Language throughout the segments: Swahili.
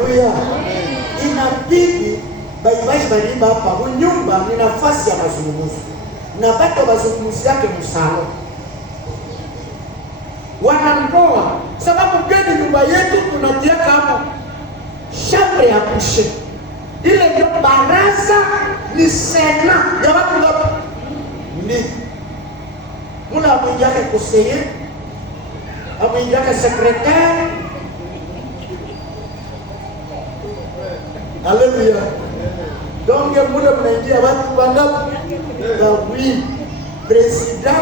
Haleluya. Inabidi baibaji balimba hapa nyumba ni nafasi ya mazungumzo. Na bato mazungumzo yake msalo. Wanandoa sababu gani nyumba yetu tunatiaka hapo chambre ya kushe. Ile ndio baraza ni sena ya watu ngapi? Ni muna mwingiake conseiller, mwingiake secrétaire. Haleluya. Donc muna mnaingia watu wangapi? Oui, président,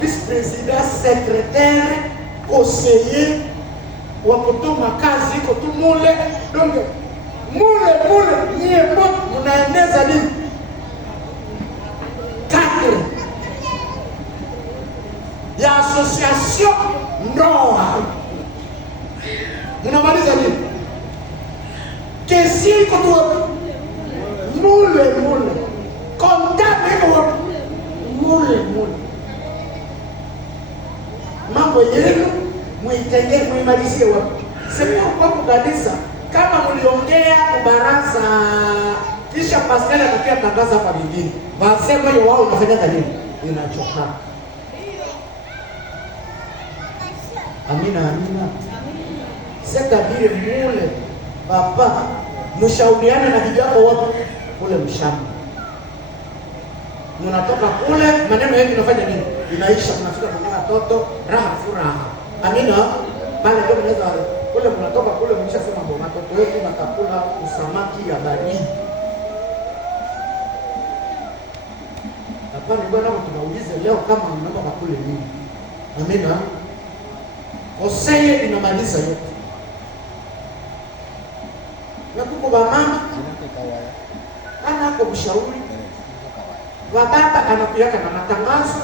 vice-président, secrétaire, conseiller, wakutuma kazi iko tu mule. Donc mule niye munaeneza nini? Cadre ya association ndoa. Munamaliza nini? Kesi iko tu mule. Comptable iko mule. Mambo yenu muitengee, muimalizie wapi? Sema kwa kanisa kama mliongea kubaraza kisha pastor atakia tangaza hapa vingine. Wasema hiyo wao unafanya nini? Inachoka. Amina. C'est-à-dire mule papa mshauriane na kijana wako kule mshamba. Mnatoka kule maneno yenu inafanya nini? Inaisha, mnafika kwa watoto raha furaha. Amina. Pale ndio mnaweza kule mnatoka kule mshasema mbona watoto wetu watakula usamaki ya baridi. Hapana, bwana tunaulize leo kama mnaomba kule nini? Amina. Oseye inamaliza yote. Na tuko ba mama ana kwa mshauri. Wababa anapeleka na matangazo.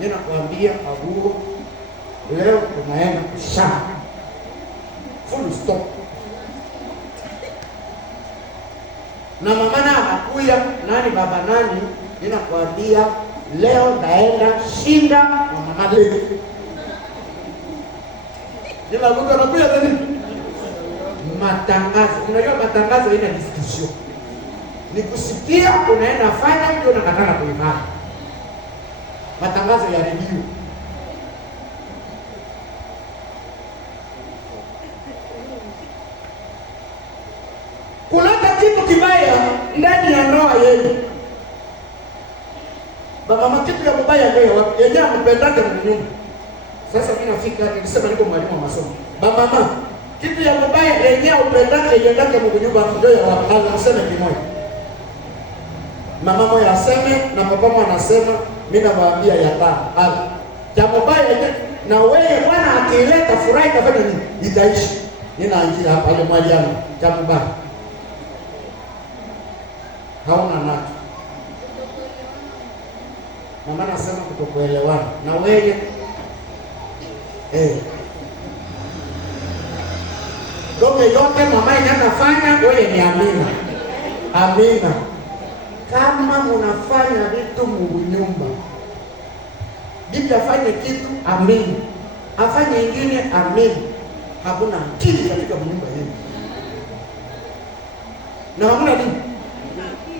Nina kuambia abuo leo tunaenda kushamba. Full stop. Na mama na anakuya nani baba nani, nina kuambia leo naenda shinda na mama leo. Nila mtu anakuya nini? Matangazo. Unajua matangazo ina discussion. Ni kusikia unaenda fanya ndio unakatana kuifanya. Matangazo ya redio. Kuleta kitu kibaya ndani ya ndoa yenu. Baba kitu ya mbaya leo yenyewe mpendake Mungu. Sasa mimi nafika nilisema niko mwalimu wa masomo. Baba kitu ya mbaya yenyewe upendake yendake Mungu nyumba ndio ya wakala useme kimoja. Mama moja aseme na papa moja anasema, mimi nawaambia yata. Jambo baya na wewe bwana akileta furaha itafanya nini? Itaishi. Ninaanjia hapa ile mwali yangu. Jambo baya. Hauna nacho. Mama anasema kutokuelewana. Na wewe Doke yote mama inafanya wewe ni amina. Amina. Kama unafanya vitu Mungu nyumba, bibi afanye kitu amini, afanye ingine amini. Hakuna akili katika nyumba yenu. Na hamuna nini?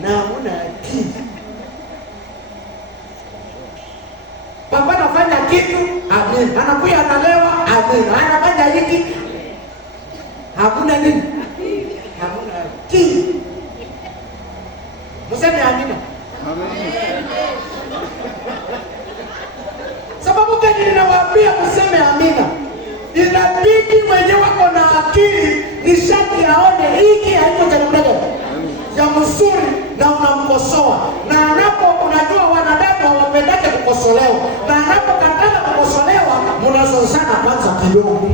Na hamuna akili. Papa anafanya kitu amini, anakuja analewa amini, anafanya hiki hakuna nini? Hakuna akili. Museme amina. Amen. Sababu gani ninawaambia museme amina? Inabidi mwenye wako na akili ni shati aone hiki haiko jambo ya mzuri na unamkosoa. Na anapo unajua wanadamu hawapendake kukosolewa. Na anapokataa kukosolewa mnazozana kwanza kidogo.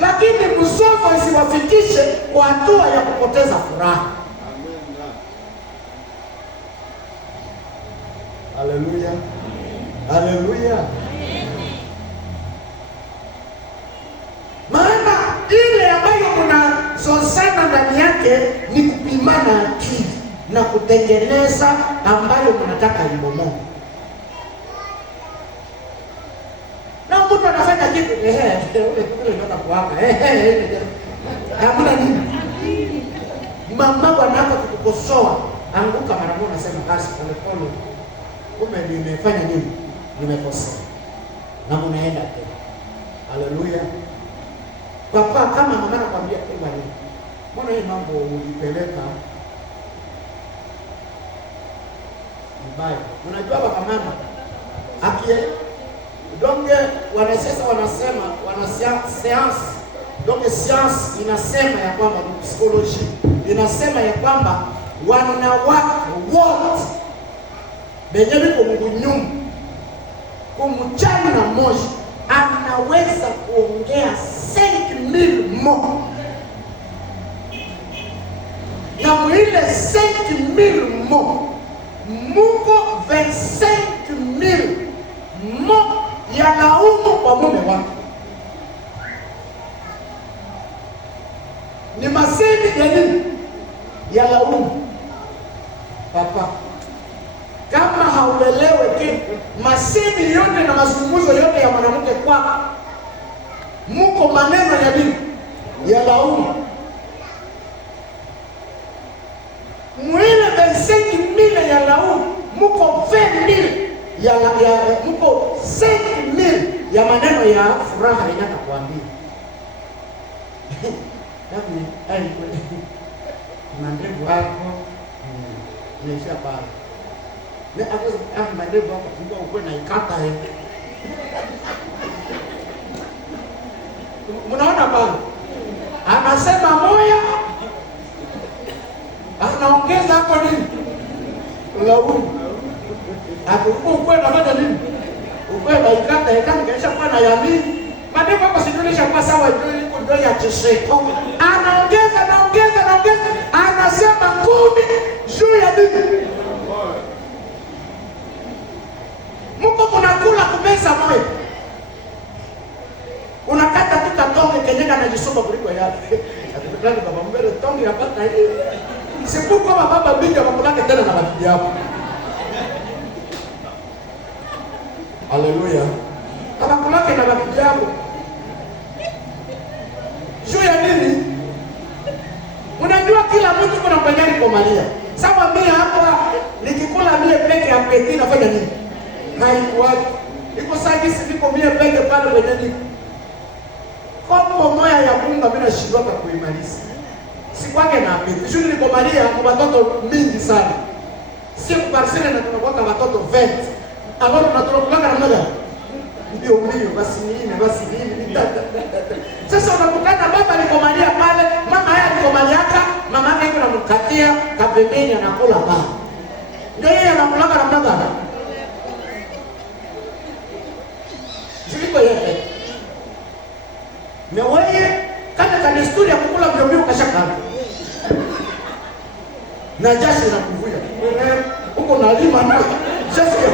Lakini msomo isiwafikishe kwa hatua ya kupoteza furaha. Haleluya. Haleluya. Maana ile ambayo mnazozana ndani yake ni kupimana akili na kutengeneza ambayo mnataka ibomoe. Na mtu anafanya kitu ule ndio kuwaka hamna nini. Mama wanako kukukosoa, anguka mara moja, nasema basi pole, kumbe nimefanya nini, nimekosea, na mnaenda tena. Haleluya. Papa kama mama anakuambia kwa nini, mbona hii mambo ulipeleka mbaya? Unajua baba mama akie donge wanasiasa wanasema science donc science inasema ya kwamba psychology inasema ya kwamba wanawake wote benye biko mgunyumu kumchana na moja anaweza kuongea 5000 mots, na mwile 5000 mots muko 25000 mots ya laumu kwa mume wake. Ni masemi ya nini? Ya laumu. Papa, kama hauelewe kitu, masemi yote na mazungumzo yote ya mwanamke kwa muko maneno ya nini? Ya laumu. Mwile 25000 ya laumu, muko 20000 ya muko 5000 ya maneno ya furaha inayokuambia. Nami ai mandevu hapo nisha pale. Na hapo mandevu hapo kumbe uko na ikata Mnaona pale? Anasema moya, anaongeza hapo nini? Laumu. Ukwenda fanya nini? Ukwenda ikata kesha kwa na yamini. Mandevu hapo sijulisha kwa sawa ndio ya chesheko. Anaongeza. Anasema 10 juu ya nini? Mko mnakula kumeza moyo. Unakata tu katonge kenyeka na jisoma kuliko yake. Atakutana baba mbele tonge yapata hii. Sipo kwa baba binga makulake tena na bibi yako. Haleluya. Kama kulake na bibi yako. Juu ya nini? Unajua kila mtu kuna kwenyani kwa Maria. Sawa mimi hapa nikikula mie peke ya pekee nafanya nini? Haikuwaje. Iko sagisi niko mie peke pale kwenyani. Kwa moya ya Mungu mimi nashindwa kuimaliza. Si kwake na pekee. Juu niko Maria kwa watoto mingi sana. Si kuparsele na tunakuwa watoto 20. Alors tunatoroka na mmoja. Ndio basi nini. Sasa unakutana baba alikomalia pale, mama yeye alikomaliaka, mama yake yuko namkatia kapembeni anakula baba. Ndio yeye anakulanga na mnaga. Jiko yeye. Mewewe kana desturi ya kukula mbio kashaka. Na jasho inakuvuja. Huko nalima na jasho.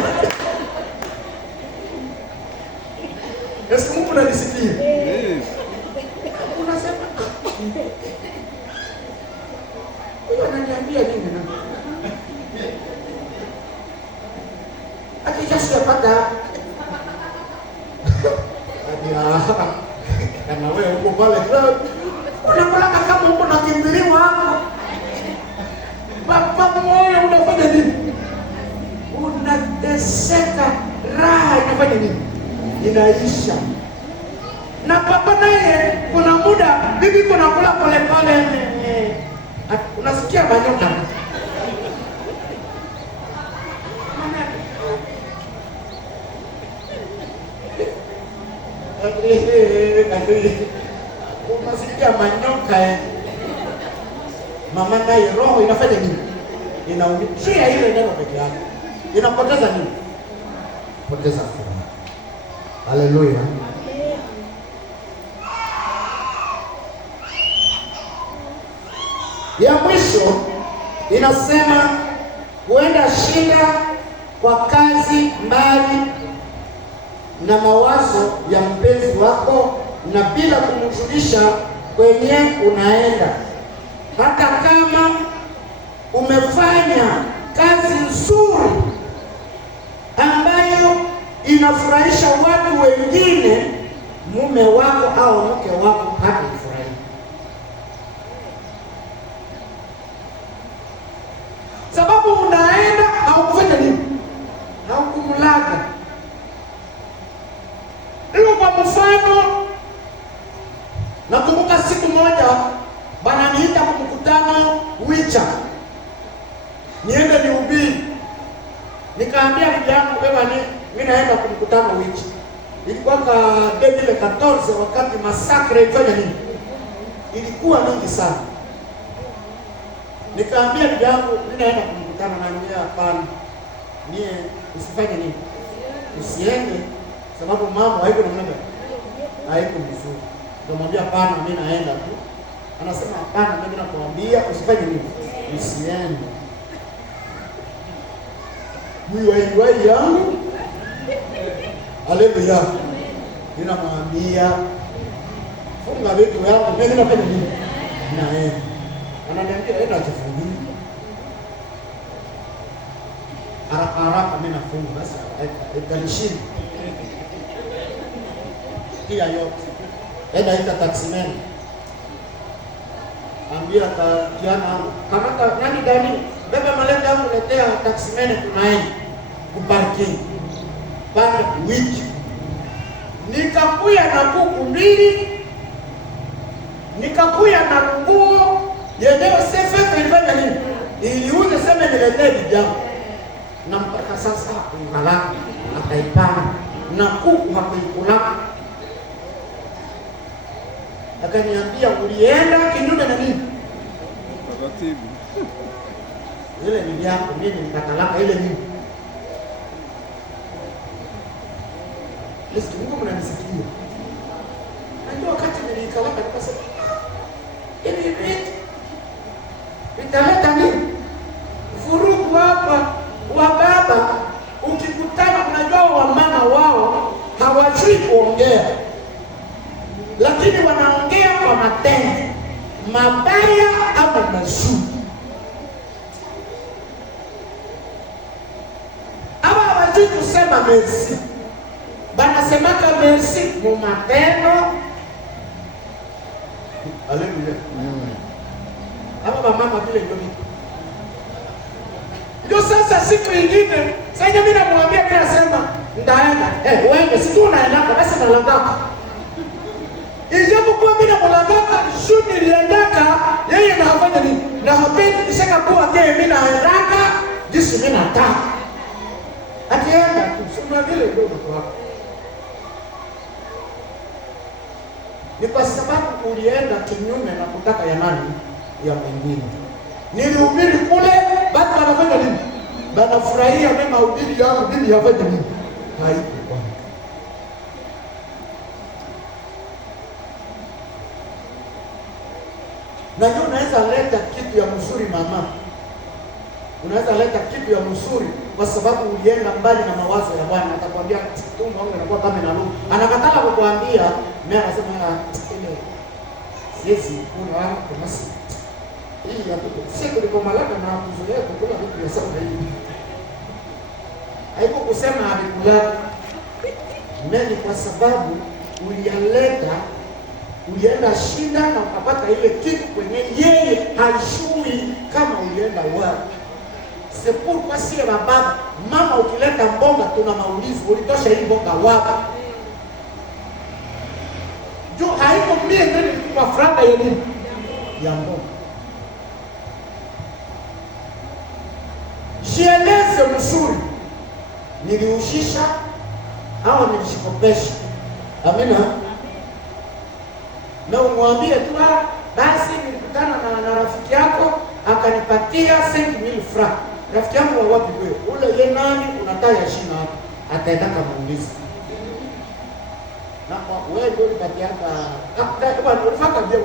Yesu Mungu ananisikia. Unasema huyo ananiambia nini na? Akijasho yapata. Adia. Kana wewe uko pale club. Unakula kama uko na kimbiliwa hapo. Papa moyo unafanya nini? Unateseka, raha inafanya nini? Inaisha. Na papa naye kuna muda bibi kuna kula pole pole. Unasikia manyoka. Unasikia manyoka. Mama naye roho inafanya nini? Inaumia ile neno peke yake. Inapoteza nini? Poteza furaha. Haleluya. Ya mwisho inasema huenda shida kwa kazi mbali na mawazo ya mpenzi wako na bila kumjulisha kwenye unaenda. Hata kama umefanya kazi nzuri ambayo inafurahisha watu wengine, mume wako au mke wako hata ifurahi. Sababu unaenda au kufanya nini? Au kumlaga. Hilo kwa mfano, nakumbuka siku moja bana niita kwa mkutano Wicha. Niende nihubiri. Nikaambia vijana wewe mimi naenda kwa mkutano Wicha. Ilikuwa ka 2014 wakati masakre ilifanya nini? Ilikuwa mingi sana. Nikaambia vijana mimi naenda kwa mkutano na niambia hapana. Nie usifanye nini? Usiende sababu mambo haiko namna gani? Haiko vizuri. Nikamwambia hapana mimi naenda tu. Anasema hapana mimi nakwambia usifanye nini? Usiende. Mwiwai yangu. Haleluya. Ninamwambia funga vitu yako mimi nafanya nini? Naenda. Ananiambia enda chafuni. Haraka mimi nafunga basi itanishini. Kia yote. Enda ita taximan. Ambia kijana kamata nani gani? Beba maleta yangu letea taximan tunaenda kuparking. Baada wiki nikakuya na kuku mbili, nikakuya na nguo yenyewe sefe ilifanya nini? Iliuze sema niletee vijana. Na mpaka sasa ngala akaipana na kuku hakuikula. Akaniambia ulienda kinyume na nini? Taratibu. Ile ni yako mimi nikatalaka ile nini? Yesu Mungu mnanisikia. Ndio wakati nilikalaka nikasema hivi vitu vitaleta nini? Vurugu hapa wa baba ukikutana unajua wa mama wao hawajui kuongea. Lakini wanaongea kwa matendo mabaya au mazuri. Hawa hawajui kusema merci. Banasemaka merci mu matendo. Haleluya. Hapa mama vile ndio sasa siku nyingine sasa mimi namwambia pia sema ndaenda wewe si tu unaenda basi nalangaka. Ijapokuwa mimi namlangaka shuni niliendaka yeye na hafanya nini? Na hapendi kishaka kwa yeye mimi naendaka jinsi mimi nataka. Akienda kusema vile ndio kwa ni kwa sababu ulienda kinyume na kutaka ya nani? Ya mwingine. Nilihubiri kule, watu wanafanya nini? Wanafurahia mimi mahubiri yangu, mimi yafanya nini? Haiko kwa. Na ndio unaweza leta kitu ya mzuri mama. Unaweza leta kitu ya mzuri kwa sababu ulienda mbali na mawazo ya Bwana. Atakwambia tumbo wangu inakuwa kama inaluma. Anakatala kukuambia, mimi anasema ile sisi kuna kama si hii hapo sisi tuliko malaka na kuzoea kukula vitu vya sawa hivi. Haiko kusema alikula mimi kwa sababu ulienda shida na ukapata ile kitu kwenye yeye hajui kama ulienda wapi. C'est pourquoi si baba mama ukileta mboga tuna maulizo ulitosha hii mboga wapi? Jo haiko mie ndio kwa franga ya nini? Ya mboga. Jieleze mzuri. Niliushisha au nilishikopesha. Amina. Na umwambie tu basi nilikutana na rafiki yako akanipatia 5000 francs. Rafiki yangu wa wapi wewe? Ule ye nani unataya shina hapo? Ataenda kumuuliza. Na wewe ndio unapatiaka kwa unafaka ndio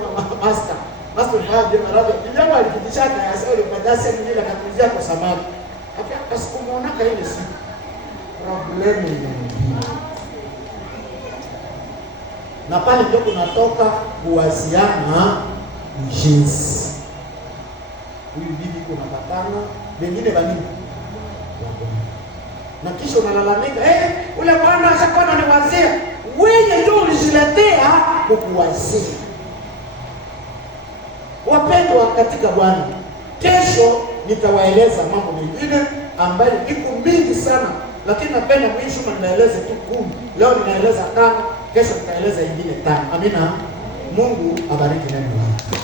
master. Master ndio marabe. Ndio alifikishaka ya sasa ile badasa ile akatuzia kwa samaki. Hata sikumuona ile si problemu nyingine. Na pale ndio kunatoka kuwaziana jinsi. Huyu bibi kuna patana, wengine banini. Na kisha unalalamika, ule bwana ashakuwa ananiwazia. wewe ndio ulijiletea kukuwazia. Wapendwa katika Bwana, kesho nitawaeleza mambo mengine ambayo iko mingi sana, lakini napenda mwisho ninaeleze tu 10. Leo ninaeleza 5, kesho nitaeleza ingine 5. Amina. Mungu abariki neno lake.